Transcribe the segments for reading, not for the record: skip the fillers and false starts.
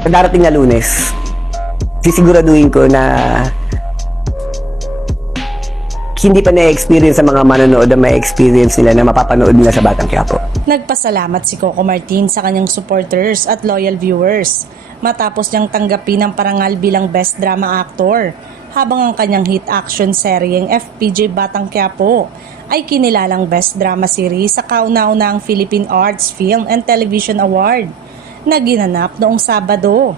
Sa darating na Lunes, sisiguraduhin ko na hindi pa na-experience sa mga manonood na may experience nila na mapapanood nila sa Batang Quiapo. Nagpasalamat si Coco Martin sa kanyang supporters at loyal viewers matapos niyang tanggapin ang parangal bilang Best Drama Actor, habang ang kanyang hit action seryeng FPJ Batang Quiapo ay kinilalang Best Drama Series sa kauna-unahang Philippine Arts, Film and Television Award na ginanap noong Sabado.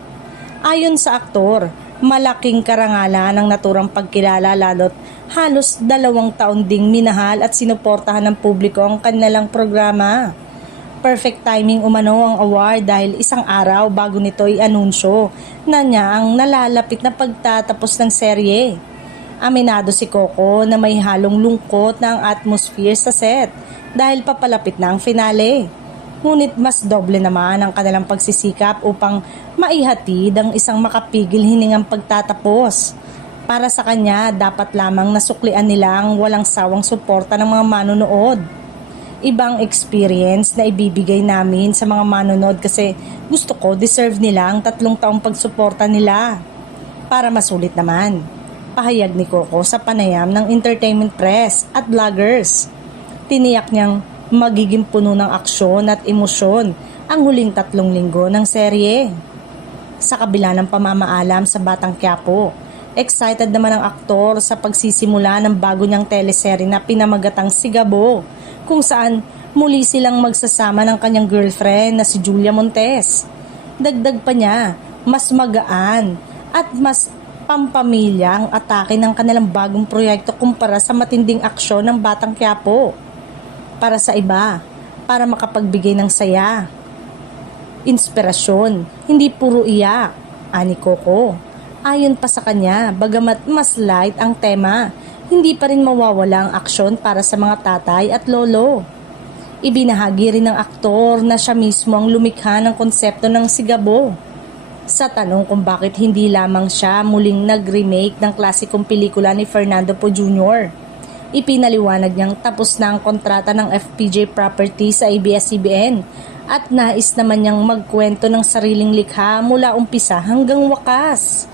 Ayon sa aktor, malaking karangalan ang naturang pagkilala lalo't halos 2 taon ding minahal at sinuportahan ng publiko ang kanilang programa. Perfect timing umano ang award dahil isang araw bago nito i-anunsyo na niya ang nalalapit na pagtatapos ng serye. Aminado si Coco na may halong lungkot na ang atmosphere sa set dahil papalapit na ang finale. Ngunit mas doble naman ang kanilang pagsisikap upang maihatid ang isang makapigil hiningang pagtatapos. Para sa kanya, dapat lamang nasuklian nila ang walang sawang suporta ng mga manonood. Ibang experience na ibibigay namin sa mga manonood kasi gusto ko deserve nila ang 3 taong pagsuporta nila. Para masulit naman, pahayag ni Coco sa panayam ng entertainment press at vloggers. Tiniyak niyang magiging puno ng aksyon at emosyon ang huling 3 linggo ng serye. Sa kabila ng pamamaalam sa Batang Quiapo, excited naman ang aktor sa pagsisimula ng bago niyang teleserye na pinamagatang Sigabo, kung saan muli silang magsasama ng kanyang girlfriend na si Julia Montes. Dagdag pa niya, mas magaan at mas pampamilya ang atake ng kanilang bagong proyekto kumpara sa matinding aksyon ng Batang Quiapo. Para sa iba, para makapagbigay ng saya, inspirasyon, hindi puro iyak, ani Coco. Ayon pa sa kanya, bagamat mas light ang tema, hindi pa rin mawawala ang aksyon para sa mga tatay at lolo. Ibinahagi rin ng aktor na siya mismo ang lumikha ng konsepto ng Sigabo. Sa tanong kung bakit hindi lamang siya muling nag-remake ng klasikong pelikula ni Fernando Poe Jr., ipinaliwanag niyang tapos na ang kontrata ng FPJ Property sa ABS-CBN at nais naman niyang magkwento ng sariling likha mula umpisa hanggang wakas.